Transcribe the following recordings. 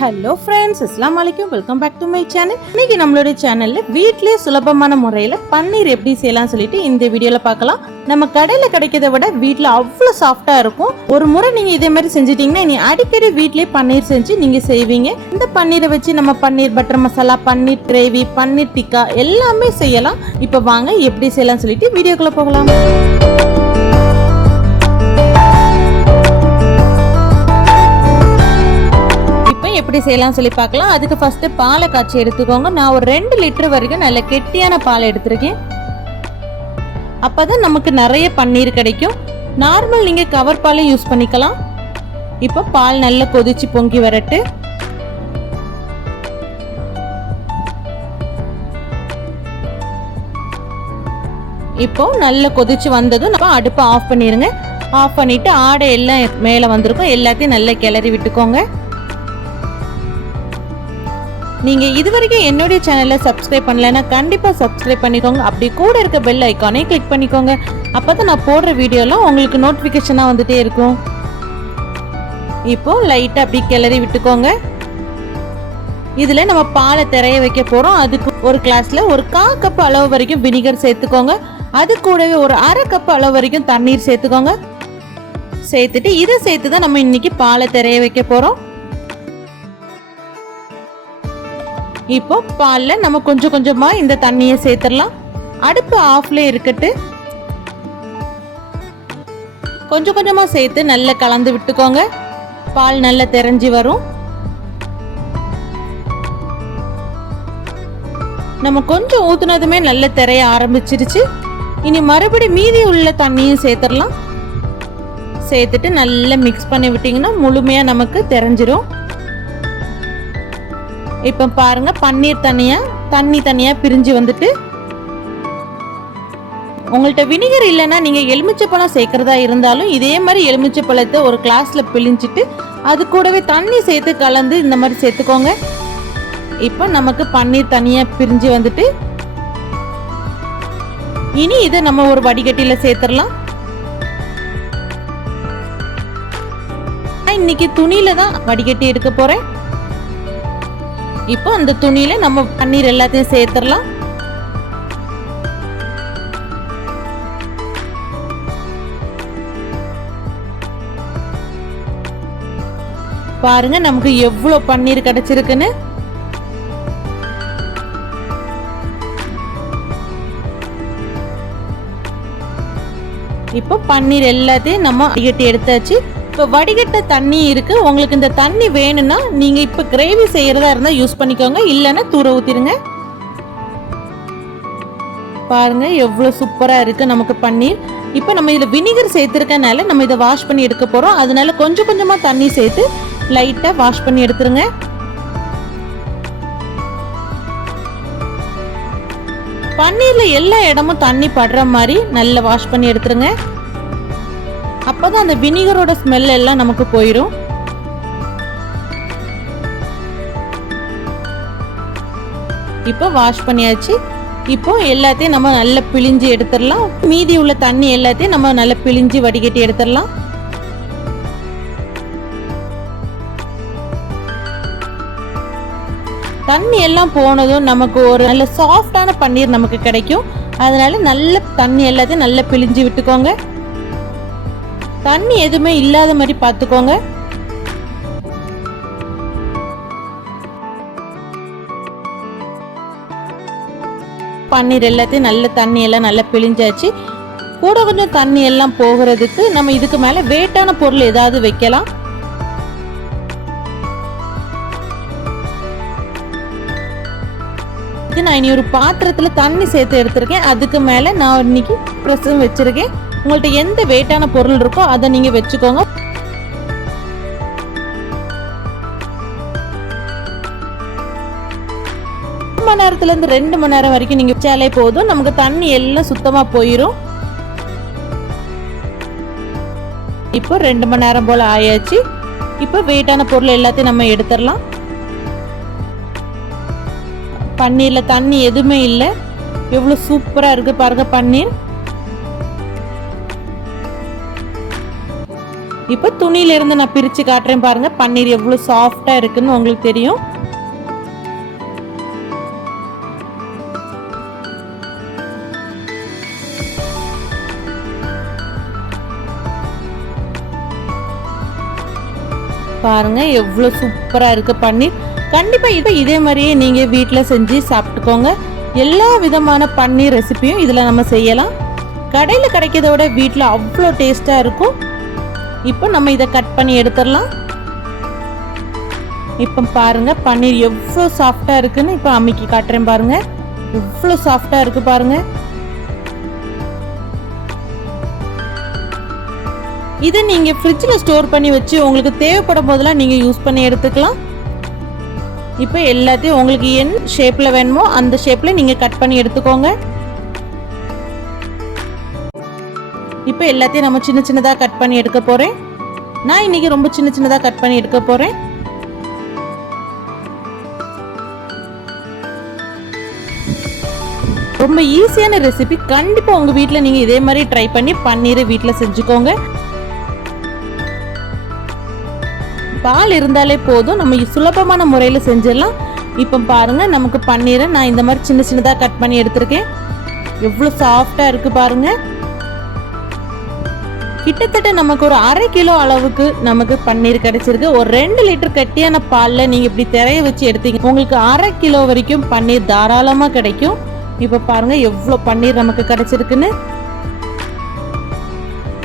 Hello friends, அஸ்ஸலாமு அலைக்கும். Welcome back to my channel. இன்னைக்கு நம்மளுடைய சேனல்ல வீட்லயே சுலபமான முறையில் பன்னீர் எப்படி செய்யலாம் சொல்லிட்டு இந்த வீடியோவில் பார்க்கலாம். நம்ம கடையில் கிடைக்கிறத விட வீட்டில் அவ்வளோ சாஃப்டாக இருக்கும். ஒரு முறை நீங்கள் இதே மாதிரி செஞ்சிட்டிங்கன்னா நீ அடிக்கடி வீட்லேயே பன்னீர் செஞ்சு நீங்கள் செய்வீங்க. இந்த பன்னீரை வச்சு நம்ம பன்னீர் பட்டர் மசாலா, பன்னீர் கிரேவி, பன்னீர் டிக்கா எல்லாமே செய்யலாம். இப்போ வாங்க எப்படி செய்யலாம் சொல்லிட்டு வீடியோக்குள்ளே போகலாம். எப்படி செய்யலாம் சொல்லி பார்க்கலாம். அதுக்கு ஃபர்ஸ்ட் பாலை காய்ச்சி எடுத்துக்கோங்க. நான் ஒரு 2 லிட்டர் வரைக்கும் நல்ல கெட்டியான பால் எடுத்திருக்கேன். அப்பதான் நமக்கு நிறைய பன்னீர் கிடைக்கும். நார்மல் நீங்க கவர் பாலை யூஸ் பண்ணிக்கலாம். இப்போ பால் நல்லா கொதிச்சு பொங்கி வரட்டு. இப்போ நல்லா கொதிச்சு வந்ததும் நம்ம அடுப்பை ஆஃப் பண்ணிருங்க. ஆஃப் பண்ணிட்டு ஆடை எல்லாம் மேலே வந்திருக்கும், எல்லாத்தையும் நல்லா கிளறி விட்டுக்கோங்க. நீங்க இதுவரைக்கும் என்னுடைய சேனலை சப்ஸ்கிரைப் பண்ணலன்னா கண்டிப்பா சப்ஸ்கிரைப் பண்ணிக்கோங்க. அப்படி கூட இருக்க பெல் ஐக்கானை கிளிக் பண்ணிக்கோங்க. அப்பதான் நான் போடுற வீடியோலாம் உங்களுக்கு நோட்டிபிகேஷனா வந்துட்டே இருக்கும். இப்போ லைட்டா அப்படி கிளறி விட்டுக்கோங்க. இதுல நம்ம பாலை திரைய வைக்க போறோம். அதுக்கு ஒரு கிளாஸ்ல ஒரு 1/4 கப் அளவு வரைக்கும் வினிகர் சேர்த்துக்கோங்க. அது கூடவே ஒரு 1/2 கப் அளவு வரைக்கும் தண்ணீர் சேர்த்துக்கோங்க. சேர்த்துட்டு இதை சேர்த்துதான் நம்ம இன்னைக்கு பாலை திரைய வைக்க போறோம். இப்போ பால்ல நம்ம கொஞ்சம் கொஞ்சமா இந்த தண்ணியை சேர்த்துடலாம். அடுப்பு ஆஃப்ல இருக்கட்டு. கொஞ்சம் கொஞ்சமா சேர்த்து நல்லா கலந்து விட்டுக்கோங்க. பால் நல்லா தெரிஞ்சு வரும். நம்ம கொஞ்சம் ஊத்துனதுமே நல்லா தெரிய ஆரம்பிச்சிருச்சு. இனி மறுபடி மீதி உள்ள தண்ணியும் சேர்த்துடலாம். சேர்த்துட்டு நல்லா மிக்ஸ் பண்ணி விட்டீங்கன்னா முழுமையா நமக்கு தெரிஞ்சிடும். இப்ப பாருங்க, பன்னீர் தண்ணி தனியா பிரிஞ்சு வந்துட்டு. உங்கள்ட்ட வினிகர் இல்லைன்னா நீங்க எலுமிச்சை பழம் சேர்க்கறதா இருந்தாலும் இதே மாதிரி எலுமிச்சை பழத்தை ஒரு கிளாஸ்ல பிழிஞ்சிட்டு அது கூடவே தண்ணி சேர்த்து கலந்து இந்த மாதிரி சேர்த்துக்கோங்க. இப்ப நமக்கு பன்னீர் தனியா பிரிஞ்சு வந்துட்டு இனி இதை நம்ம ஒரு வடிகட்டியில சேர்த்துடலாம். இன்னைக்கு துணியில தான் வடிகட்டி எடுக்க போறேன். இப்போ அந்த துணியில நம்ம பன்னீர் எல்லாத்தையும் சேர்த்துடலாம். பாருங்க நமக்கு எவ்வளவு பன்னீர் கிடைச்சிருக்குன்னு. இப்போ பன்னீர் எல்லாத்தையும் நம்ம வடிகட்டி எடுத்தாச்சு. இப்போ வடிகட்ட தண்ணி இருக்கு. உங்களுக்கு இந்த தண்ணி வேணும்னா நீங்க இப்ப கிரேவி செய்யறதா இருந்தா யூஸ் பண்ணிக்கோங்க, இல்லைன்னா தூர ஊத்திடுங்க. பாருங்க எவ்வளவு சூப்பரா இருக்கு நமக்கு பன்னீர். இப்போ நம்ம இதுல வினிகர் சேர்த்திருக்கனால நம்ம இதை வாஷ் பண்ணி எடுக்க போறோம். அதனால கொஞ்சம் கொஞ்சமா தண்ணி சேர்த்து லைட்டா வாஷ் பண்ணி எடுத்துருங்க. பன்னீர்ல எல்லா இடமும் தண்ணி படுற மாதிரி நல்லா வாஷ் பண்ணி எடுத்துருங்க. அப்பதான் அந்த வினிகரோட ஸ்மெல் எல்லாம் நமக்கு போயிடும். இப்போ வாஷ் பண்ணியாச்சு. இப்போ எல்லாத்தையும் நம்ம நல்லா பிழிஞ்சு எடுத்துடலாம். மீதி உள்ள தண்ணி எல்லாத்தையும் நம்ம நல்லா பிழிஞ்சு வடிகட்டி எடுத்துடலாம். தண்ணி எல்லாம் போனதும் நமக்கு ஒரு நல்ல சாஃப்டான பன்னீர் நமக்கு கிடைக்கும். அதனால நல்ல தண்ணி எல்லாத்தையும் நல்லா பிழிஞ்சு விட்டுக்கோங்க. தண்ணி எதுவுமே இல்லாத மாதிரி பார்த்துக்கோங்க. பன்னீர் எல்லாத்தையும் நல்ல தண்ணி எல்லாம் நல்லா பிழிஞ்சாச்சு. கூட கொஞ்சம் தண்ணி எல்லாம் போகிறதுக்கு நம்ம இதுக்கு மேல வெயிட்டான பொருள் ஏதாவது வைக்கலாம். நான் இனி ஒரு பாத்திரத்துல தண்ணி சேர்த்து எடுத்திருக்கேன். அதுக்கு மேல நான் இன்னைக்கு பிரஷும் வச்சிருக்கேன். உங்கள்ட்ட எந்த வெயிட்டான பொருள் இருக்கோ அதை நீங்க வச்சுக்கோங்க. மணி நேரத்துல இருந்து 2 மணி நேரம் வரைக்கும் நீங்க வச்சாலே போதும். நமக்கு தண்ணி எல்லாம் சுத்தமா போயிடும். இப்போ 2 மணி நேரம் போல ஆயாச்சு. இப்போ வெயிட்டான பொருள் எல்லாத்தையும் நம்ம எடுத்துடலாம். பன்னீர்ல தண்ணி எதுவுமே இல்லை. எவ்வளவு சூப்பரா இருக்கு பாருங்க பன்னீர். இப்போ துணியிலிருந்து நான் பிரித்து காட்டுறேன் பாருங்க. பன்னீர் எவ்வளோ சாஃப்டாக இருக்குன்னு உங்களுக்கு தெரியும். பாருங்க எவ்வளோ சூப்பராக இருக்கு பன்னீர். கண்டிப்பாக இப்போ இதே மாதிரியே நீங்கள் வீட்டில் செஞ்சு சாப்பிட்டுக்கோங்க. எல்லா விதமான பன்னீர் ரெசிபியும் இதில் நம்ம செய்யலாம். கடையில் கிடைக்கிறதோட வீட்டில் அவ்வளோ டேஸ்ட்டாக இருக்கும். இப்போ நம்ம இதை கட் பண்ணி எடுத்துடலாம். இப்போ பாருங்க பன்னீர் எவ்வளோ சாஃப்டாக இருக்குன்னு இப்போ அம்மிக்கு காட்டுறேன் பாருங்க. எவ்வளோ சாஃப்டாக இருக்கு பாருங்க. இதை நீங்கள் ஃப்ரிட்ஜில் ஸ்டோர் பண்ணி வச்சு உங்களுக்கு தேவைப்படும் போதெல்லாம் நீங்கள் யூஸ் பண்ணி எடுத்துக்கலாம். இப்போ எல்லாத்தையும் உங்களுக்கு என்ன ஷேப்பில் வேணுமோ அந்த ஷேப்பில் நீங்கள் கட் பண்ணி எடுத்துக்கோங்க. இப்போ எல்லாத்தையும் நம்ம சின்ன சின்னதாக கட் பண்ணி எடுக்க போகிறேன். நான் இன்னைக்கு ரொம்ப சின்ன சின்னதாக கட் பண்ணி எடுக்க போகிறேன். ரொம்ப ஈஸியான ரெசிபி. கண்டிப்பாக உங்கள் வீட்டில் நீங்கள் இதே மாதிரி ட்ரை பண்ணி பன்னீரை வீட்டில் செஞ்சுக்கோங்க. பால் இருந்தாலே போதும், நம்ம சுலபமான முறையில் செஞ்சிடலாம். இப்போ பாருங்க நமக்கு பன்னீரை நான் இந்த மாதிரி சின்ன சின்னதாக கட் பண்ணி எடுத்திருக்கேன். எவ்வளோ சாஃப்டாக இருக்கு பாருங்க. கிட்டத்தட்ட நமக்கு ஒரு 1/2 கிலோ அளவுக்கு நமக்கு பன்னீர் கிடைச்சிருக்கு. ஒரு 2 லிட்டர் கட்டியான பாலில் நீங்கள் இப்படி திரைய வச்சு எடுத்தீங்க உங்களுக்கு 1/2 கிலோ வரைக்கும் பன்னீர் தாராளமாக கிடைக்கும். இப்போ பாருங்க எவ்வளோ பன்னீர் நமக்கு கிடைச்சிருக்குன்னு.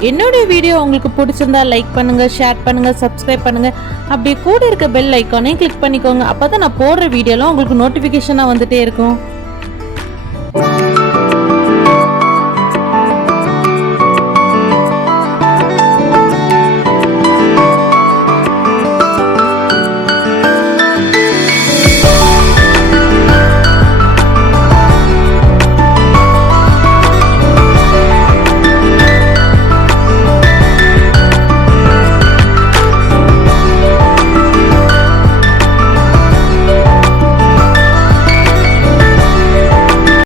என்னோட வீடியோ உங்களுக்கு பிடிச்சிருந்தா லைக் பண்ணுங்க, ஷேர் பண்ணுங்க, சப்ஸ்கிரைப் பண்ணுங்க. அப்படியே கூட இருக்க பெல் ஐக்கானையும் கிளிக் பண்ணிக்கோங்க. அப்பதான் நான் போடுற வீடியோலாம் உங்களுக்கு நோட்டிஃபிகேஷனாக வந்துட்டே இருக்கும்.